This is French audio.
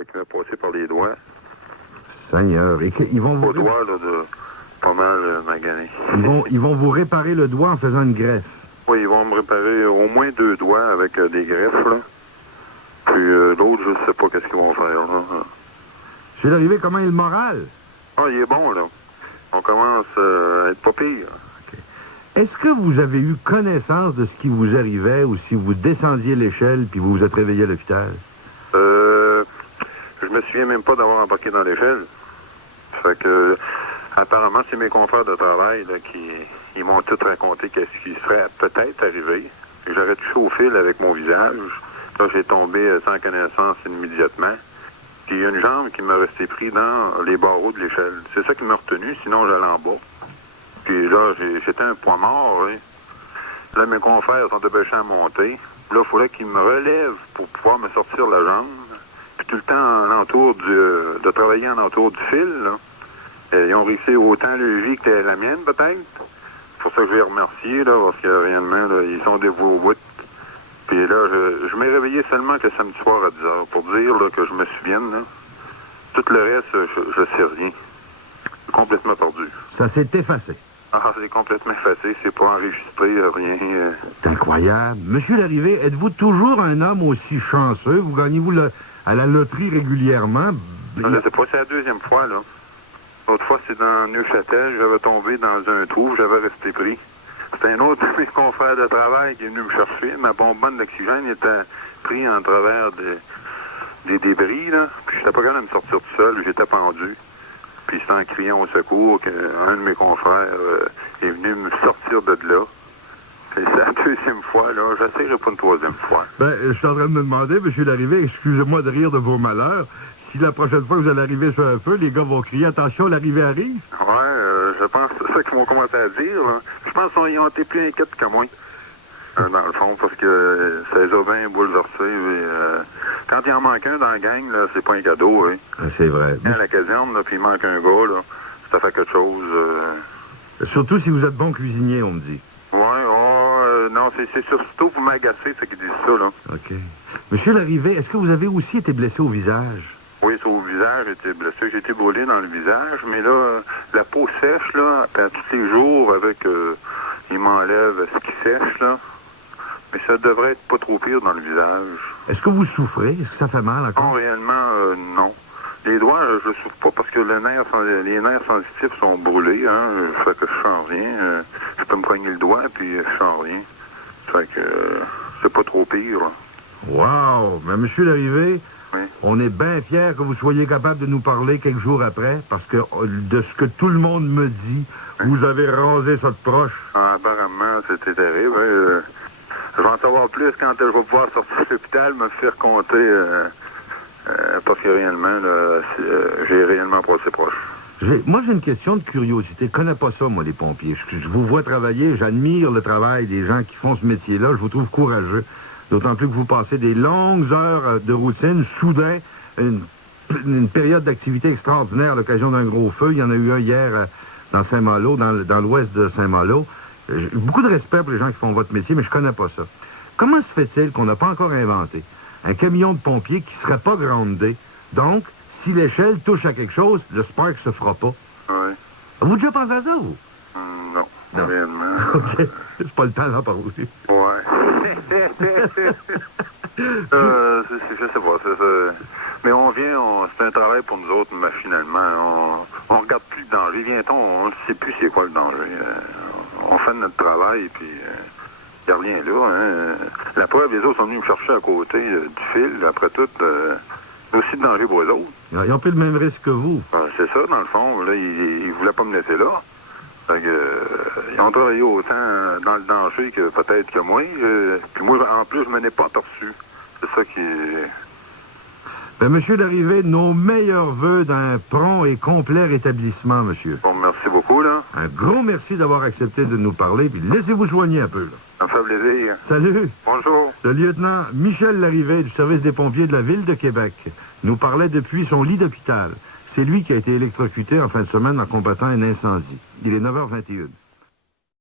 Fait qu'il m'a passé par les doigts. Seigneur, et ils vont vous... Au doigt, là, de pas mal magané. Ils vont vous réparer le doigt en faisant une greffe. Oui, ils vont me réparer au moins 2 doigts avec des greffes, là. Puis l'autre, je sais pas qu'est-ce qu'ils vont faire, là. Monsieur Larrivée, comment est le moral? Ah, il est bon, là. On commence à être pas pire. Est-ce que vous avez eu connaissance de ce qui vous arrivait ou si vous descendiez l'échelle puis vous vous êtes réveillé à l'hôpital? Je me souviens même pas d'avoir embarqué dans l'échelle. Fait que, apparemment, c'est mes confrères de travail là, qui ils m'ont tout raconté qu'est-ce qui serait peut-être arrivé. J'aurais touché au fil avec mon visage. Là, j'ai tombé sans connaissance immédiatement. Puis il y a une jambe qui m'a resté pris dans les barreaux de l'échelle. C'est ça qui m'a retenu, sinon j'allais en bas. Puis là, j'étais un point mort, oui. Là, mes confrères sont dépêchés à monter. Là, il fallait qu'ils me relèvent pour pouvoir me sortir la jambe. Puis tout le temps, de travailler en entour du fil, là. Ils ont réussi autant le vie que la mienne, peut-être. C'est pour ça que je vais les remercier, là, parce que réellement, là, ils sont dévoués au bout. Puis là, je m'ai réveillé seulement que samedi soir à 10 h pour dire là, que je me souvienne. Là. Tout le reste, je sais rien. Complètement perdu. Ça s'est effacé. Ah, c'est complètement effacé. C'est pas enregistré, rien. C'est incroyable. Monsieur Larrivée, êtes-vous toujours un homme aussi chanceux? Vous gagnez-vous à la loterie régulièrement? Je sais pas, c'est la 2e fois, là. L'autre fois, c'est dans Neuchâtel. J'avais tombé dans un trou, j'avais resté pris. C'était un autre de mes confrères de travail qui est venu me chercher. Ma bonbonne d'oxygène était prise en travers des débris, là. Puis j'étais pas capable de me sortir tout seul. J'étais pendu. Puis c'est en criant au secours qu'un de mes confrères est venu me sortir de là. Puis c'est la 2e fois, là. J'essaierai pas une 3e fois. Ben, je suis en train de me demander, M. Larrivée, excusez-moi de rire de vos malheurs. Si la prochaine fois que vous allez arriver sur un feu, les gars vont crier « Attention, l'arrivée arrive ». Ouais, je pense que c'est ça qu'ils vont commencer à dire, là. Je pense qu'ils ont été plus inquiets que moi, dans le fond, parce que ça les a bien bouleversés. Quand il en manque un dans la gang, là, c'est pas un cadeau, hein. C'est vrai. À la caserne, là, puis il manque un gars, là, ça fait quelque chose. Surtout si vous êtes bon cuisinier, on me dit. Ouais, non, c'est surtout pour m'agacer, c'est qu'ils disent ça, là. OK. Monsieur Larrivée, est-ce que vous avez aussi été blessé au visage? Oui, c'est au visage, j'ai été blessé, j'ai été brûlé dans le visage, mais là, la peau sèche, là, tous les jours, avec, ils m'enlèvent ce qui sèche, là, mais ça devrait être pas trop pire dans le visage. Est-ce que vous souffrez? Est-ce que ça fait mal encore? Non, réellement, non. Les doigts, je souffre pas parce que les nerfs sensitifs sont brûlés, hein, fait que je sens rien. Je peux me cogner le doigt, puis je sens rien. Fait que c'est pas trop pire, là. Wow! Mais Monsieur Larrivée, oui. On est bien fiers que vous soyez capable de nous parler quelques jours après, parce que de ce que tout le monde me dit, vous avez rasé cette proche. Ah, apparemment, c'était terrible. Hein. Je vais en savoir plus quand je vais pouvoir sortir de l'hôpital, me faire compter, parce que réellement, là, j'ai réellement passé proche. Moi, j'ai une question de curiosité. Je connais pas ça, moi, les pompiers. Je vous vois travailler, j'admire le travail des gens qui font ce métier-là. Je vous trouve courageux. D'autant plus que vous passez des longues heures de routine. Soudain, une période d'activité extraordinaire à l'occasion d'un gros feu. Il y en a eu un hier dans Saint-Malo, dans l'ouest de Saint-Malo. Beaucoup de respect pour les gens qui font votre métier, mais je connais pas ça. Comment se fait-il qu'on n'a pas encore inventé un camion de pompiers qui serait pas groundé? Donc, si l'échelle touche à quelque chose, le spark se fera pas. Oui. Avez-vous déjà pensé à ça, vous? Non, réellement. OK. C'est pas le temps d'en parler. Ouais. Je sais pas. Mais c'est un travail pour nous autres, machinalement. On regarde plus le danger. On ne sait plus c'est quoi le danger. On fait notre travail, puis il n'y a rien là. Hein. La preuve, les autres sont venus me chercher à côté du fil. Après tout, c'est aussi de danger pour eux autres. Ils ont pris le même risque que vous. C'est ça, dans le fond. Là, ils ne voulaient pas me laisser là. Fait que, ils ont travaillé autant dans le danger que peut-être que moi. Puis moi, en plus, je ne m'en ai pas aperçu. C'est ça qui est... Ben, Monsieur Larrivée, nos meilleurs vœux d'un prompt et complet rétablissement, monsieur. Bon, merci beaucoup, là. Un gros merci d'avoir accepté de nous parler, puis laissez-vous soigner un peu, là. Ça me fait plaisir. Salut. Bonjour. Le lieutenant Michel Larrivée du service des pompiers de la Ville de Québec nous parlait depuis son lit d'hôpital. C'est lui qui a été électrocuté en fin de semaine en combattant un incendie. Il est 9h21.